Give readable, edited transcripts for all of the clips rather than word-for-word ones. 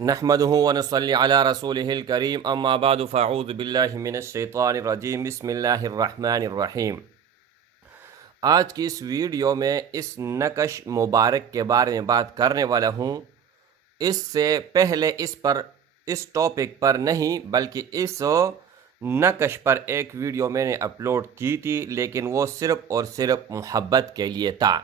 नहमदुहु व नसल्ली अला रसूलिहिल करीम अम्मा बादु फ़अऊज़ु बिल्लाहि मिनश शैतानिर रजीम बिस्मिल्लाहिर रहमानिर रहीम। आज की इस वीडियो में इस नक़श मुबारक के बारे में बात करने वाला हूँ। इससे पहले इस टॉपिक पर नहीं बल्कि इस नक़श पर एक वीडियो मैंने अपलोड की थी, लेकिन वो सिर्फ़ और सिर्फ मोहब्बत के लिए था।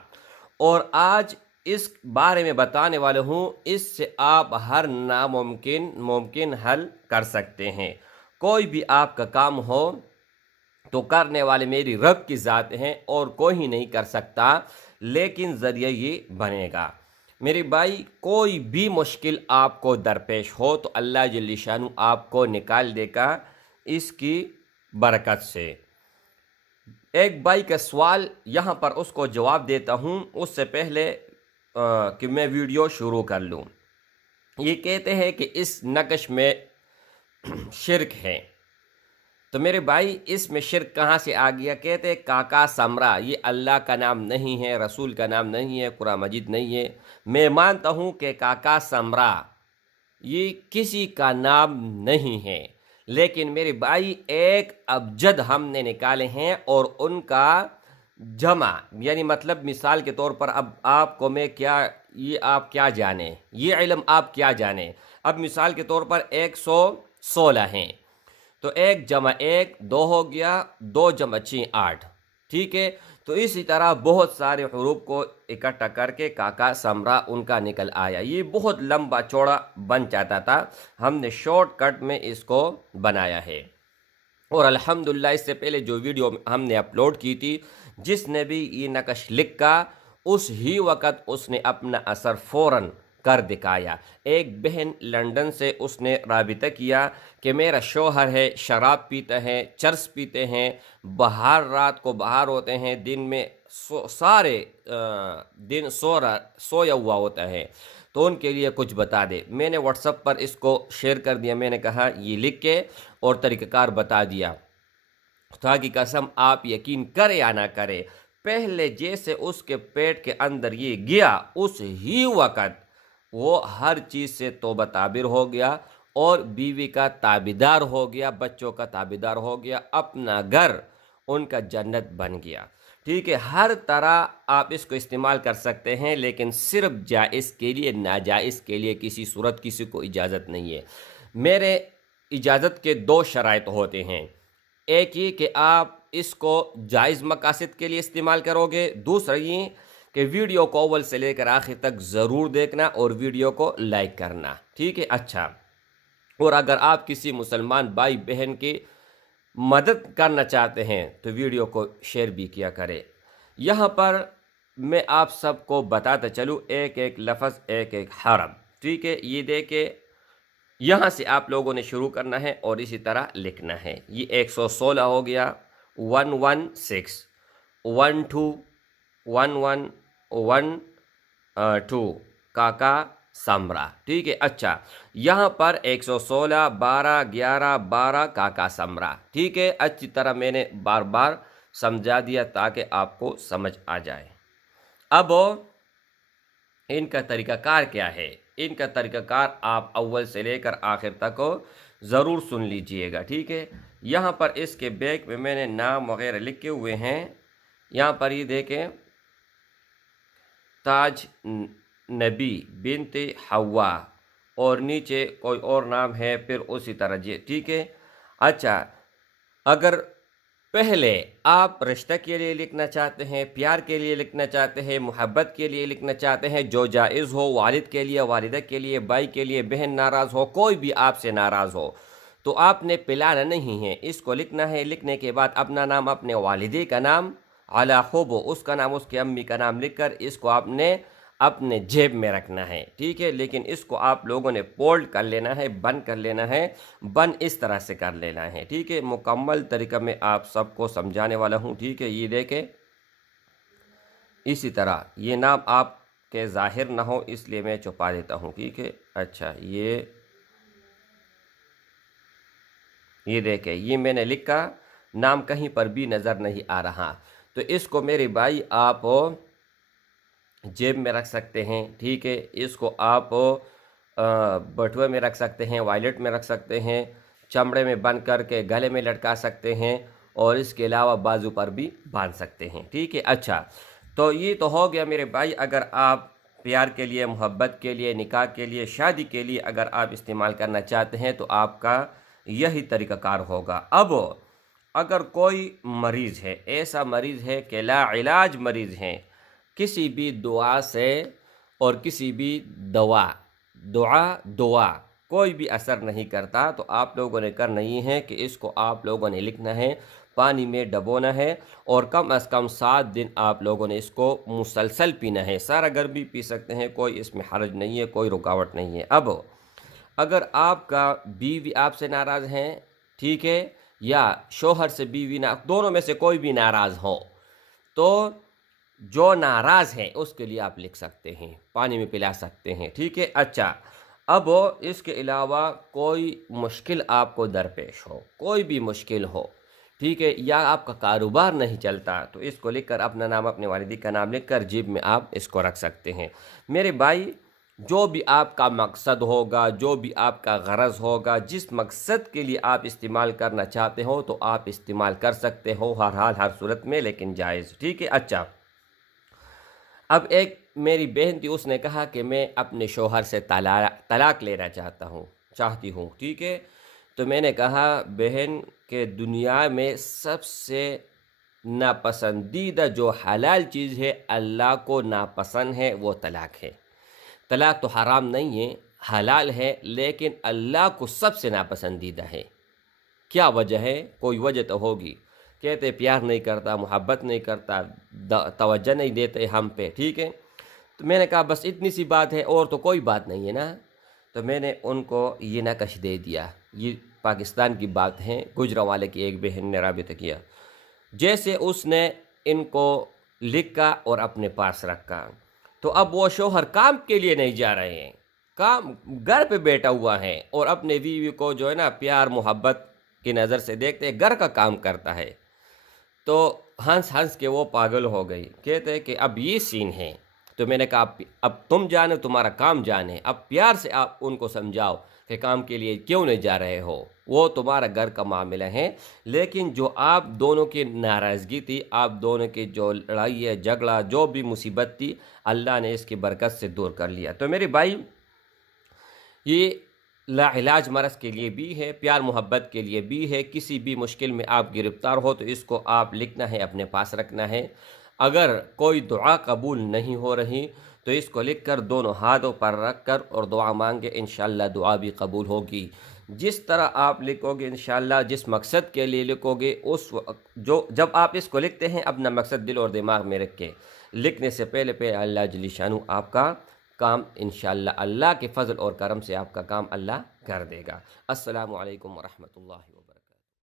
और आज इस बारे में बताने वाला हूँ, इससे आप हर मुमकिन हल कर सकते हैं। कोई भी आपका काम हो तो करने वाले मेरी रब की ज़ात हैं और कोई नहीं कर सकता, लेकिन ज़रिया ये बनेगा। मेरे भाई, कोई भी मुश्किल आपको दरपेश हो तो अल्लाह जल्ल शानु आपको निकाल देगा इसकी बरकत से। एक भाई का सवाल यहाँ पर उसको जवाब देता हूँ, उससे पहले कि मैं वीडियो शुरू कर लूँ। ये कहते हैं कि इस नक़श में शिरक है। तो मेरे भाई, इसमें शिरक कहाँ से आ गया? कहते हैं काका समरा, ये अल्लाह का नाम नहीं है, रसूल का नाम नहीं है, कुरान मजीद नहीं है। मैं मानता हूँ कि काका समरा ये किसी का नाम नहीं है, लेकिन मेरे भाई एक अबजद हमने निकाले हैं और उनका जमा यानी मतलब मिसाल के तौर पर अब आपको मैं क्या ये आप क्या जाने, ये इल्म आप क्या जाने। अब मिसाल के तौर पर 116 हैं, तो 1 जमा 1 2 हो गया, 2 जमा 6 8। ठीक है, तो इसी तरह बहुत सारे हरूफ को इकट्ठा करके काका समरा उनका निकल आया। ये बहुत लंबा चौड़ा बन जाता था, हमने शॉर्टकट में इसको बनाया है। और अल्हम्दुलिल्लाह इससे पहले जो वीडियो हमने अपलोड की थी, जिसने भी ये नक़श लिखा उस ही वक़्त उसने अपना असर फ़ौरन कर दिखाया। एक बहन लंदन से उसने राबिता किया कि मेरा शौहर है, शराब पीते हैं, चरस पीते हैं, बाहर रात को बाहर होते हैं, दिन में सारे दिन सोया हुआ होता है, तो उनके लिए कुछ बता दे। मैंने व्हाट्सएप पर इसको शेयर कर दिया, मैंने कहा ये लिख के और तरीक़ाकार बता दिया, ताकि कसम आप यकीन करें या ना करें, पहले जैसे उसके पेट के अंदर ये गया उस ही वक़्त वो हर चीज़ से तौबा ताबिर हो गया और बीवी का ताबेदार हो गया, बच्चों का ताबेदार हो गया, अपना घर उनका जन्नत बन गया। ठीक है, हर तरह आप इसको इस्तेमाल कर सकते हैं, लेकिन सिर्फ जायज़ के लिए, नाजायज़ के लिए किसी सूरत किसी को इजाज़त नहीं है। मेरे इजाज़त के 2 शराइत होते हैं। एक ये कि आप इसको जायज़ मकासद के लिए इस्तेमाल करोगे, दूसरा ये कि वीडियो को अव्वल से लेकर आखिर तक ज़रूर देखना और वीडियो को लाइक करना। ठीक है, अच्छा। और अगर आप किसी मुसलमान भाई बहन की मदद करना चाहते हैं तो वीडियो को शेयर भी किया करें। यहाँ पर मैं आप सबको बताता चलूँ एक एक लफ्ज़, एक एक हरफ। ठीक है, ये देखे, यहाँ से आप लोगों ने शुरू करना है और इसी तरह लिखना है। ये 116 हो गया, 116 12 11 1 2 काका समरा। ठीक है, अच्छा, यहाँ पर 116 12 11 12 काका समरा। ठीक है, अच्छी तरह मैंने बार बार समझा दिया ताकि आपको समझ आ जाए। अब इनका तरीक़ाकार क्या है? इनका तरीक़ाकार आप अव्वल से लेकर आखिर तक ज़रूर सुन लीजिएगा। ठीक है, यहाँ पर इसके बैक में मैंने नाम वगैरह लिखे हुए हैं। यहाँ पर ये देखें, ताज नबी बिनते हवा, और नीचे कोई और नाम है, फिर उसी तरह जी। ठीक है, अच्छा, अगर पहले आप रिश्ते के लिए लिखना चाहते हैं, प्यार के लिए लिखना चाहते हैं, मोहब्बत के लिए लिखना चाहते हैं, जो जायज़ हो, वालिद के लिए, वालिदा के लिए, भाई के लिए, बहन नाराज़ हो, कोई भी आपसे नाराज़ हो, तो आपने पिलाना नहीं है, इसको लिखना है। लिखने के बाद अपना नाम, अपने वालिदे का नाम, अला खुबो उसका नाम, उसके अम्मी का नाम लिखकर इसको आपने अपने जेब में रखना है। ठीक है, लेकिन इसको आप लोगों ने फोल्ड कर लेना है, बंद कर लेना है, बंद इस तरह से कर लेना है। ठीक है, मुकम्मल तरीका में आप सबको समझाने वाला हूँ। ठीक है, ये देखें, इसी तरह ये नाम आपके ज़ाहिर ना हो इसलिए मैं छुपा देता हूँ। ठीक है, अच्छा, ये देखें, ये मैंने लिखा, नाम कहीं पर भी नज़र नहीं आ रहा, तो इसको मेरे भाई आप जेब में रख सकते हैं। ठीक है, इसको आप बटुए में रख सकते हैं, वॉलेट में रख सकते हैं, चमड़े में बंद करके गले में लटका सकते हैं और इसके अलावा बाजू पर भी बांध सकते हैं। ठीक है, अच्छा, तो ये तो हो गया मेरे भाई। अगर आप प्यार के लिए, मोहब्बत के लिए, निकाह के लिए, शादी के लिए अगर आप इस्तेमाल करना चाहते हैं तो आपका यही तरीक़ाकार होगा। अब अगर कोई मरीज़ है, ऐसा मरीज़ है कि लाइलाज मरीज़ है, किसी भी दुआ से और किसी भी दुआ कोई भी असर नहीं करता, तो आप लोगों ने करना ये है कि इसको आप लोगों ने लिखना है, पानी में डबोना है और कम से कम 7 दिन आप लोगों ने इसको मुसलसल पीना है। सारा घर भी पी सकते हैं, कोई इसमें हर्ज नहीं है, कोई रुकावट नहीं है। अब अगर आपका बीवी आपसे नाराज़ हैं, ठीक है, या शोहर से बीवी ना, दोनों में से कोई भी नाराज़ हो, तो जो नाराज़ है उसके लिए आप लिख सकते हैं, पानी में पिला सकते हैं। ठीक है, अच्छा, अब इसके अलावा कोई मुश्किल आपको दरपेश हो, कोई भी मुश्किल हो, ठीक है, या आपका कारोबार नहीं चलता, तो इसको लिखकर अपना नाम, अपने वालिदी का नाम लिखकर जेब में आप इसको रख सकते हैं। मेरे भाई, जो भी आपका मकसद होगा, जो भी आपका गरज होगा, जिस मकसद के लिए आप इस्तेमाल करना चाहते हो, तो आप इस्तेमाल कर सकते हो, हर हाल हर सूरत में, लेकिन जायज़। ठीक है, अच्छा, अब एक मेरी बहन थी, उसने कहा कि मैं अपने शोहर से तलाक लेना चाहती हूँ। ठीक है, तो मैंने कहा बहन के दुनिया में सबसे नापसंदीदा जो हलाल चीज़ है, अल्लाह को नापसंद है, वो तलाक है। तलाक तो हराम नहीं है, हलाल है, लेकिन अल्लाह को सबसे नापसंदीदा है। क्या वजह है? कोई वजह तो होगी। कहते प्यार नहीं करता, मोहब्बत नहीं करता, तवज्जो नहीं देते हम पे। ठीक है, तो मैंने कहा बस इतनी सी बात है, और तो कोई बात नहीं है ना। तो मैंने उनको ये नकश दे दिया। ये पाकिस्तान की बात है, गुजरांवाले की एक बहन ने राबिता किया। जैसे उसने इनको लिखा और अपने पास रखा, तो अब वो शोहर काम के लिए नहीं जा रहे हैं, काम घर पे बैठा हुआ है और अपने बीवी को जो है ना प्यार मोहब्बत की नज़र से देखते, घर का काम करता है। तो हंस हंस के वो पागल हो गई। कहते हैं कि अब ये सीन है। तो मैंने कहा अब तुम जाने, तुम्हारा काम जाने, अब प्यार से आप उनको समझाओ कि काम के लिए क्यों नहीं जा रहे हो, वो तुम्हारा घर का मामला है। लेकिन जो आप दोनों की नाराज़गी थी, आप दोनों की जो लड़ाई है, झगड़ा, जो भी मुसीबत थी, अल्लाह ने इसकी बरकत से दूर कर लिया। तो मेरे भाई, ये लाइलाज मरज़ के लिए भी है, प्यार मोहब्बत के लिए भी है। किसी भी मुश्किल में आप गिरफ़्तार हो तो इसको आप लिखना है, अपने पास रखना है। अगर कोई दुआ कबूल नहीं हो रही तो इसको लिखकर दोनों हाथों पर रख कर और दुआ मांगे, इंशाअल्लाह दुआ भी कबूल होगी। जिस तरह आप लिखोगे इंशाअल्लाह, जिस मकसद के लिए लिखोगे, उस जो जब आप इसको लिखते हैं, अपना मकसद दिल और दिमाग में रख के लिखने से पहले अल्लाह जल्ल शानू आपका काम इंशाअल्लाह, अल्लाह के फ़ज़ल और करम से आपका काम अल्लाह कर देगा। अस्सलामु अलैकुम व रहमतुल्लाहि व बरकातुहू।